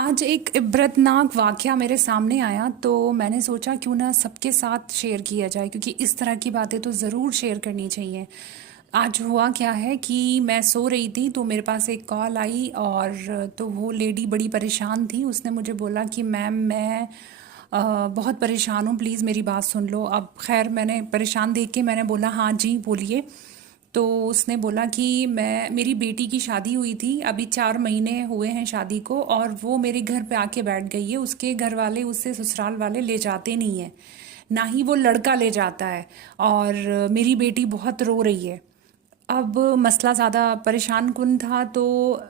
आज एक इब्रतनाक वाक़या मेरे सामने आया तो मैंने सोचा क्यों ना सबके साथ शेयर किया जाए क्योंकि इस तरह की बातें तो ज़रूर शेयर करनी चाहिए। आज हुआ क्या है कि मैं सो रही थी तो मेरे पास एक कॉल आई और तो वो लेडी बड़ी परेशान थी। उसने मुझे बोला कि मैम मैं बहुत परेशान हूँ, प्लीज़ मेरी बात सुन लो। अब खैर मैंने परेशान देख के मैंने बोला हाँ जी बोलिए। तो उसने बोला कि मैं मेरी बेटी की शादी हुई थी, अभी 4 महीने हुए हैं शादी को और वो मेरे घर पे आके बैठ गई है। उसके घर वाले उससे ससुराल वाले ले जाते नहीं है, ना ही वो लड़का ले जाता है। और मेरी बेटी बहुत रो रही है। अब मसला ज़्यादा परेशान कुन था तो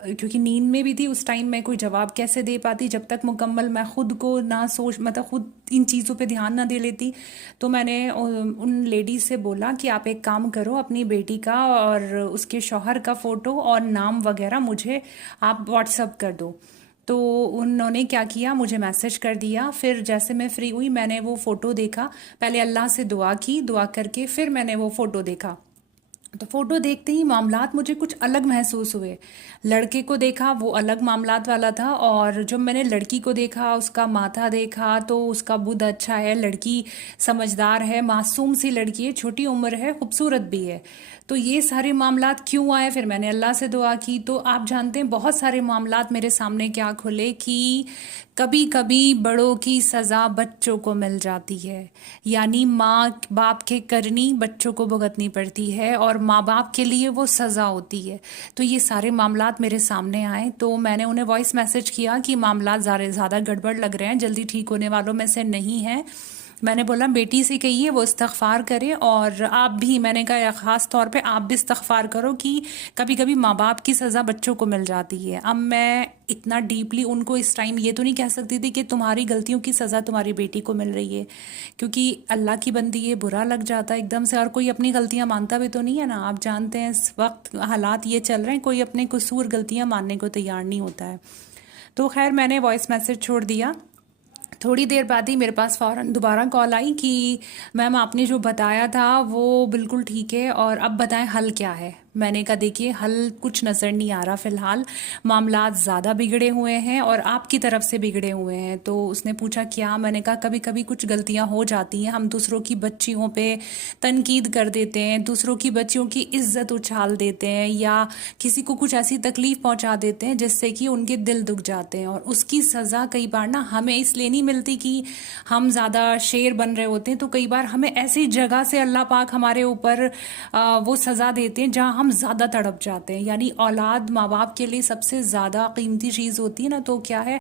क्योंकि नींद में भी थी उस टाइम, मैं कोई जवाब कैसे दे पाती जब तक मुकम्मल मैं खुद को ना सोच मतलब खुद इन चीज़ों पे ध्यान ना दे लेती। तो मैंने उन लेडीज से बोला कि आप एक काम करो, अपनी बेटी का और उसके शौहर का फ़ोटो और नाम वगैरह मुझे आप व्हाट्सअप कर दो। तो उन्होंने क्या किया, मुझे मैसेज कर दिया। फिर जैसे मैं फ्री हुई मैंने वो फ़ोटो देखा, पहले अल्लाह से दुआ की, दुआ करके फिर मैंने वो फ़ोटो देखा। तो फोटो देखते ही मामलात मुझे कुछ अलग महसूस हुए। लड़के को देखा वो अलग मामलात वाला था, और जब मैंने लड़की को देखा उसका माथा देखा तो उसका बुद्ध अच्छा है, लड़की समझदार है, मासूम सी लड़की है, छोटी उम्र है, खूबसूरत भी है। तो ये सारे मामलात क्यों आए, फिर मैंने अल्लाह से दुआ की तो आप जानते हैं बहुत सारे मामलात मेरे सामने क्या खुले कि कभी कभी बड़ों की सज़ा बच्चों को मिल जाती है। यानी माँ बाप के करनी बच्चों को भुगतनी पड़ती है और माँ बाप के लिए वो सज़ा होती है। तो ये सारे मामलात मेरे सामने आए तो मैंने उन्हें वॉइस मैसेज किया कि मामलात ज़्यादा गड़बड़ लग रहे हैं, जल्दी ठीक होने वालों में से नहीं है। मैंने बोला बेटी से कहिए वो इस्तग़फ़ार करे, और आप भी, मैंने कहा ख़ास तौर पे आप भी इस्तग़फ़ार करो कि कभी कभी माँ बाप की सज़ा बच्चों को मिल जाती है। अब मैं इतना डीपली उनको इस टाइम ये तो नहीं कह सकती थी कि तुम्हारी गलतियों की सज़ा तुम्हारी बेटी को मिल रही है, क्योंकि अल्लाह की बंदी ये बुरा लग जाता है एकदम से, और कोई अपनी गलतियां मानता भी तो नहीं है ना। आप जानते हैं इस वक्त हालात ये चल रहे हैं, कोई अपने कसूर गलतियां मानने को तैयार नहीं होता है। तो खैर मैंने वॉइस मैसेज छोड़ दिया। थोड़ी देर बाद ही मेरे पास फ़ौरन दोबारा कॉल आई कि मैम आपने जो बताया था वो बिल्कुल ठीक है, और अब बताएं हल क्या है। मैंने कहा देखिए हल कुछ नज़र नहीं आ रहा फ़िलहाल, मामलात ज़्यादा बिगड़े हुए हैं और आपकी तरफ से बिगड़े हुए हैं। तो उसने पूछा क्या, मैंने कहा कभी कभी कुछ गलतियां हो जाती हैं, हम दूसरों की बच्चियों पे तनकीद कर देते हैं, दूसरों की बच्चियों की इज्जत उछाल देते हैं, या किसी को कुछ ऐसी तकलीफ पहुंचा देते हैं जिससे कि उनके दिल दुख जाते हैं, और उसकी सज़ा कई बार ना हमें इसलिए नहीं मिलती कि हम ज़्यादा शेर बन रहे होते हैं, तो कई बार हमें ऐसी जगह से अल्लाह पाक हमारे ऊपर वो सज़ा देते हैं जहाँ हम ज़्यादा तड़प जाते हैं। यानी औलाद माँ बाप के लिए सबसे ज़्यादा कीमती चीज़ होती है ना, तो क्या है